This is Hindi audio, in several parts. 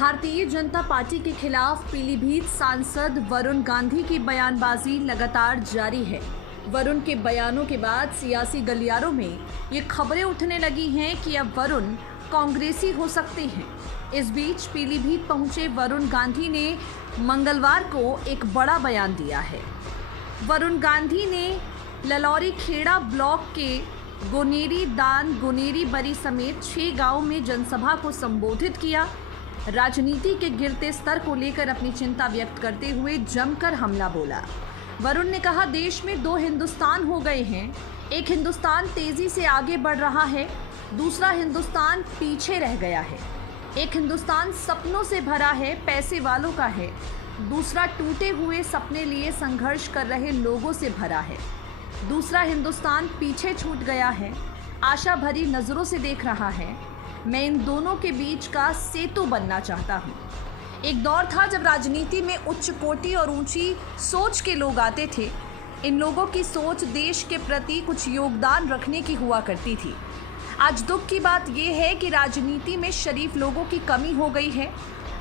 भारतीय जनता पार्टी के खिलाफ पीलीभीत सांसद वरुण गांधी की बयानबाजी लगातार जारी है। वरुण के बयानों के बाद सियासी गलियारों में ये खबरें उठने लगी हैं कि अब वरुण कांग्रेसी हो सकते हैं। इस बीच पीलीभीत पहुंचे वरुण गांधी ने मंगलवार को एक बड़ा बयान दिया है। वरुण गांधी ने ललौरी खेड़ा ब्लॉक के गोनेरी दान गोनेरी बरी समेत 6 गांवों में जनसभा को संबोधित किया। राजनीति के गिरते स्तर को लेकर अपनी चिंता व्यक्त करते हुए जमकर हमला बोला। वरुण ने कहा, देश में 2 हिंदुस्तान हो गए हैं। एक हिंदुस्तान तेजी से आगे बढ़ रहा है, दूसरा हिंदुस्तान पीछे रह गया है। एक हिंदुस्तान सपनों से भरा है, पैसे वालों का है, दूसरा टूटे हुए सपने लिए संघर्ष कर रहे लोगों से भरा है। दूसरा हिंदुस्तान पीछे छूट गया है, आशा भरी नज़रों से देख रहा है। मैं इन दोनों के बीच का सेतु बनना चाहता हूँ। एक दौर था जब राजनीति में उच्च कोटि और ऊंची सोच के लोग आते थे। इन लोगों की सोच देश के प्रति कुछ योगदान रखने की हुआ करती थी। आज दुख की बात यह है कि राजनीति में शरीफ लोगों की कमी हो गई है।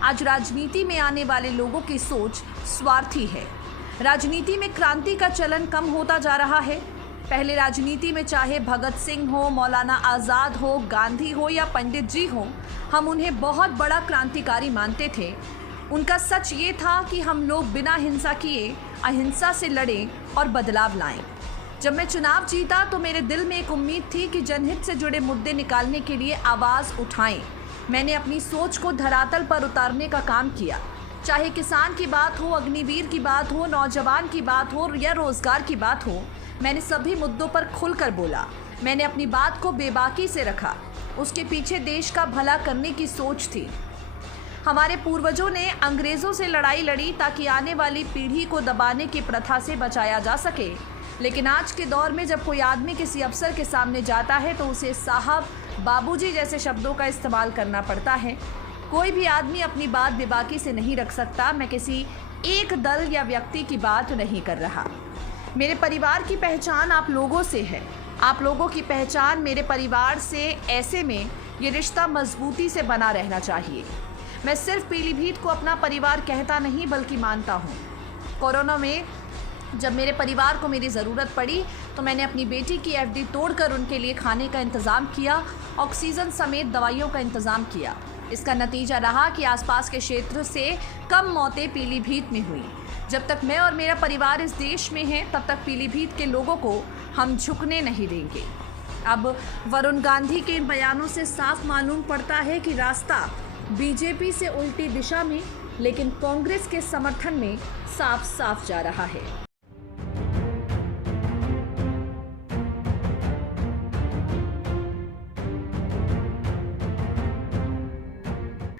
आज राजनीति में आने वाले लोगों की सोच स्वार्थी है। राजनीति में क्रांति का चलन कम होता जा रहा है। पहले राजनीति में चाहे भगत सिंह हो, मौलाना आज़ाद हो, गांधी हो या पंडित जी हो, हम उन्हें बहुत बड़ा क्रांतिकारी मानते थे। उनका सच ये था कि हम लोग बिना हिंसा किए अहिंसा से लड़ें और बदलाव लाएं। जब मैं चुनाव जीता तो मेरे दिल में एक उम्मीद थी कि जनहित से जुड़े मुद्दे निकालने के लिए आवाज़ उठाएं। मैंने अपनी सोच को धरातल पर उतारने का काम किया। चाहे किसान की बात हो, अग्निवीर की बात हो, नौजवान की बात हो या रोजगार की बात हो, मैंने सभी मुद्दों पर खुलकर बोला। मैंने अपनी बात को बेबाकी से रखा। उसके पीछे देश का भला करने की सोच थी। हमारे पूर्वजों ने अंग्रेज़ों से लड़ाई लड़ी ताकि आने वाली पीढ़ी को दबाने की प्रथा से बचाया जा सके। लेकिन आज के दौर में जब कोई आदमी किसी अफसर के सामने जाता है तो उसे साहब, बाबूजी जैसे शब्दों का इस्तेमाल करना पड़ता है। कोई भी आदमी अपनी बात बेबाकी से नहीं रख सकता। मैं किसी एक दल या व्यक्ति की बात नहीं कर रहा। मेरे परिवार की पहचान आप लोगों से है। आप लोगों की पहचान मेरे परिवार से। ऐसे में ये रिश्ता मजबूती से बना रहना चाहिए। मैं सिर्फ पीलीभीत को अपना परिवार कहता नहीं बल्कि मानता हूँ। कोरोना में जब मेरे परिवार को मेरी ज़रूरत पड़ी तो मैंने अपनी बेटी की एफडी तोड़कर उनके लिए खाने का इंतज़ाम किया, ऑक्सीजन समेत दवाइयों का इंतज़ाम किया। इसका नतीजा रहा कि आसपास के क्षेत्र से कम मौतें पीलीभीत में हुई। जब तक मैं और मेरा परिवार इस देश में है तब तक पीलीभीत के लोगों को हम झुकने नहीं देंगे। अब वरुण गांधी के इन बयानों से साफ मालूम पड़ता है कि रास्ता बीजेपी से उल्टी दिशा में, लेकिन कांग्रेस के समर्थन में साफ साफ जा रहा है।